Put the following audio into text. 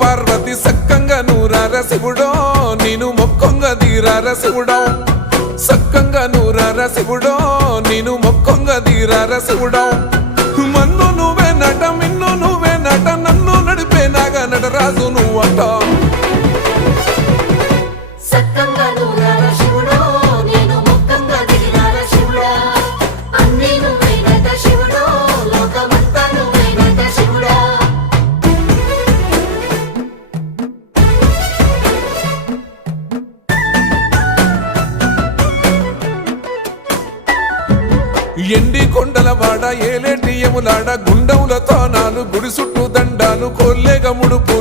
పార్వతి సక్కంగా నూరార శివుడో నేను మొక్కంగా తీరార శివుడో సక్కంగా నూరార శివుడో నేను మొక్కంగా తీరార శివుడో మన్ను నువ్వే నట మిన్ను నువ్వే నట నన్ను నడిపే నాగా నటరాజు నువ్వంట ఎండి కొండల వాడ ఏలేటి యములాడ గుండముల తానాలు గుడి చుట్టూ దండాలు కోల్లేగ ముడుపు